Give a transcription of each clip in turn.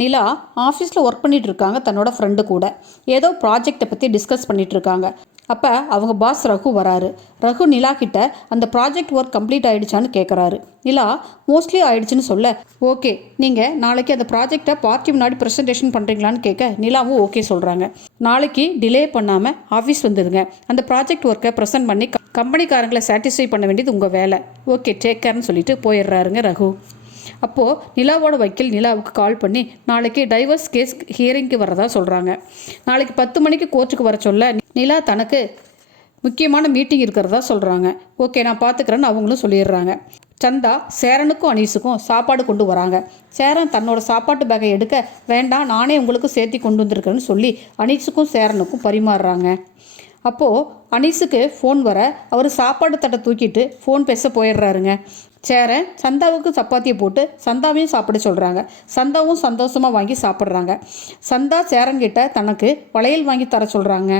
நிலா ஆஃபீஸில் ஒர்க் பண்ணிட்டு இருக்காங்க தன்னோட ஃப்ரெண்டு கூட. ஏதோ ப்ராஜெக்டை பற்றி டிஸ்கஸ் பண்ணிட்டு இருக்காங்க அப்போ அவங்க பாஸ் ரகு வராரு. ரகு நிலா கிட்ட அந்த ப்ராஜெக்ட் ஒர்க் கம்ப்ளீட் ஆயிடுச்சான்னு கேட்குறாரு நிலா மோஸ்ட்லி ஆயிடுச்சுன்னு சொல்ல. ஓகே நீங்கள் நாளைக்கு அந்த ப்ராஜெக்டை பார்ட்டி முன்னாடி ப்ரெசன்டேஷன் பண்ணுறீங்களான்னு கேட்க நிலாவும் ஓகே சொல்கிறாங்க நாளைக்கு டிலே பண்ணாமல் ஆஃபீஸ் வந்துடுங்க அந்த ப்ராஜெக்ட் ஒர்க்கை ப்ரெசென்ட் பண்ணி கம்பெனிக்காரங்களை சாட்டிஸ்ஃபை பண்ண வேண்டியது உங்கள் வேலை. ஓகே டேக் கேர்னு சொல்லிட்டு போயிடுறாருங்க ரகு. அப்போது நிலாவோட வக்கீல் நிலாவுக்கு கால் பண்ணி நாளைக்கு டைவர்ஸ் கேஸ் ஹியரிங்க்கு வரதா சொல்கிறாங்க நாளைக்கு பத்து மணிக்கு கோர்ட்டுக்கு வர சொல்ல நிலா தனக்கு முக்கியமான மீட்டிங் இருக்கிறதா சொல்கிறாங்க ஓகே நான் பார்த்துக்கிறேன்னு அவங்களும் சொல்லிடுறாங்க. சந்தா சேரனுக்கும் அனீஸுக்கும் சாப்பாடு கொண்டு வராங்க. சேரன் தன்னோட சாப்பாட்டு பேக்கை எடுக்க வேண்டாம் நானே உங்களுக்கு சேர்த்தி கொண்டு வந்திருக்கேன்னு சொல்லி அனீஸுக்கும் சேரனுக்கும் பரிமாறுறாங்க. அப்போது அனீஸுக்கு ஃபோன் வர அவர் சாப்பாடு தட்டை தூக்கிட்டு ஃபோன் பேச போயிடுறாருங்க. சேரன் சந்தாவுக்கு சப்பாத்தியை போட்டு சந்தாவையும் சாப்பிட சொல்கிறாங்க சந்தாவும் சந்தோஷமாக வாங்கி சாப்பிட்றாங்க. சந்தா சேரன் கிட்ட தனக்கு வளையல் வாங்கி தர சொல்கிறாங்க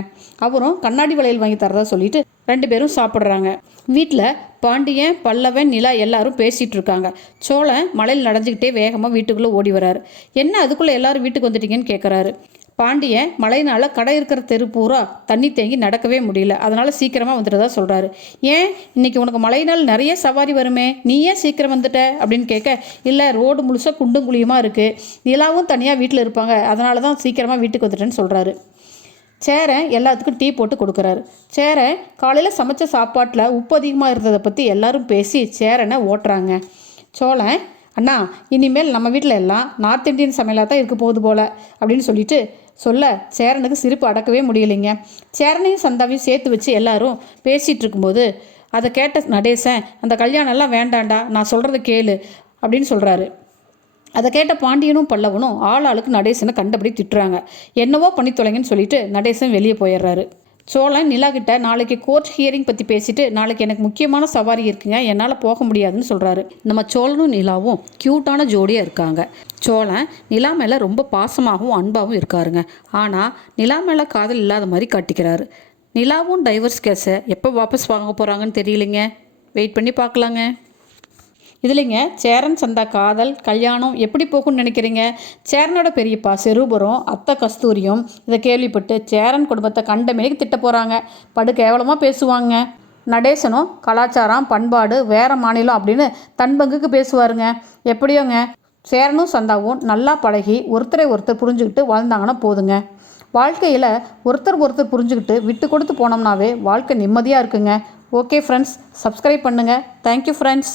அவரும் கண்ணாடி வளையல் வாங்கி தரதா சொல்லிட்டு ரெண்டு பேரும் சாப்பிட்றாங்க. வீட்டில் பாண்டியன் பல்லவன் நிலா எல்லாரும் பேசிகிட்டு இருக்காங்க. சோழன் மலையில் நடந்துக்கிட்டே வேகமாக வீட்டுக்குள்ளே ஓடி வராரு. என்ன அதுக்குள்ளே எல்லாரும் வீட்டுக்கு வந்துட்டீங்கன்னு கேட்குறாரு பாண்டியன் மழையினால் கடை இருக்கிற தெரு பூரா தண்ணி தேங்கி நடக்கவே முடியல. அதனால சீக்கிரமாக வந்துட்டதா சொல்கிறாரு ஏன்? இன்னைக்கு உனக்கு மழையினால் நிறைய சவாரி வருமே. நீ ஏன் சீக்கிரம் வந்துட்ட? அப்படின்னு கேட்க இல்லை ரோடு முழுசாக குண்டும் குழியுமா இருக்குது நிலாவும் தனியாக வீட்டில் இருப்பாங்க. அதனால தான் சீக்கிரமாக வீட்டுக்கு வந்துட்டேன்னு சொல்கிறாரு சேரன் எல்லாத்துக்கும் டீ போட்டு கொடுக்குறாரு. சேரன் காலையில் சமைச்ச சாப்பாட்டில் உப்பு அதிகமாக இருந்ததை பற்றி எல்லாரும் பேசி சேரனை ஓட்டுறாங்க. சோழன் அண்ணா இனிமேல் நம்ம வீட்டில் எல்லாம் நார்த் இந்தியன் சமையலாக தான் இருக்க போகுது போல் அப்படின்னு சொல்லிட்டு சொல்ல சேரனுக்கு சிரிப்பு அடக்கவே முடியலைங்க. சேரனையும் சந்தாவையும் சேர்த்து வச்சு எல்லாரும் பேசிகிட்டு இருக்கும்போது அதை கேட்ட நடேசன் அந்த கல்யாணம்லாம் வேண்டாண்டா நான் சொல்கிறத கேளு அப்படின்னு சொல்கிறாரு அதை கேட்ட பாண்டியனும் பல்லவனும் ஆள் ஆளுக்கு நடேசனை கண்டபடி திட்டுறாங்க. என்னவோ பண்ணி தொலைங்கன்னு சொல்லிட்டு நடேசன் வெளியே போயிடுறாரு. சோழன் நிலாகிட்ட நாளைக்கு கோர்ட் ஹியரிங் பற்றி பேசிட்டு நாளைக்கு எனக்கு முக்கியமான சவாரி இருக்குங்க என்னால் போக முடியாதுன்னு சொல்கிறாரு நம்ம சோழனும் நிலாவும் க்யூட்டான ஜோடியாக இருக்காங்க. சோழன் நிலா மேலே ரொம்ப பாசமாகவும் அன்பாகவும் இருக்காருங்க. ஆனால் நிலா மேலே காதல் இல்லாத மாதிரி காட்டிக்கிறாரு. நிலாவும் டைவர்ஸ் கேஸை எப்போ வாபஸ் வாங்க போகிறாங்கன்னு தெரியலைங்க. வெயிட் பண்ணி பார்க்கலாங்க. இதுலைங்க சேரன் சந்தா காதல் கல்யாணம் எப்படி போகும்னு நினைக்கிறீங்க? சேரனோட பெரியப்பா செருபுரம் அத்தை கஸ்தூரியும் இதை கேள்விப்பட்டு சேரன் குடும்பத்தை கண்டமேனிக்கு திட்ட போகிறாங்க படு கேவலமாக பேசுவாங்க. நடேசனும் கலாச்சாரம் பண்பாடு வேறு மாநிலம் அப்படின்னு தன் பங்குக்கு பேசுவாருங்க. எப்படியோங்க? சேரனும் சந்தாவும் நல்லா பழகி ஒருத்தரை ஒருத்தர் புரிஞ்சுக்கிட்டு வாழ்ந்தாங்கன்னா போதுங்க. வாழ்க்கையில் ஒருத்தர் ஒருத்தர் புரிஞ்சுக்கிட்டு விட்டு கொடுத்து போனோம்னாவே வாழ்க்கை நிம்மதியாக இருக்குங்க. ஓகே ஃப்ரெண்ட்ஸ் சப்ஸ்கிரைப் பண்ணுங்கள் தேங்க்யூ ஃப்ரெண்ட்ஸ்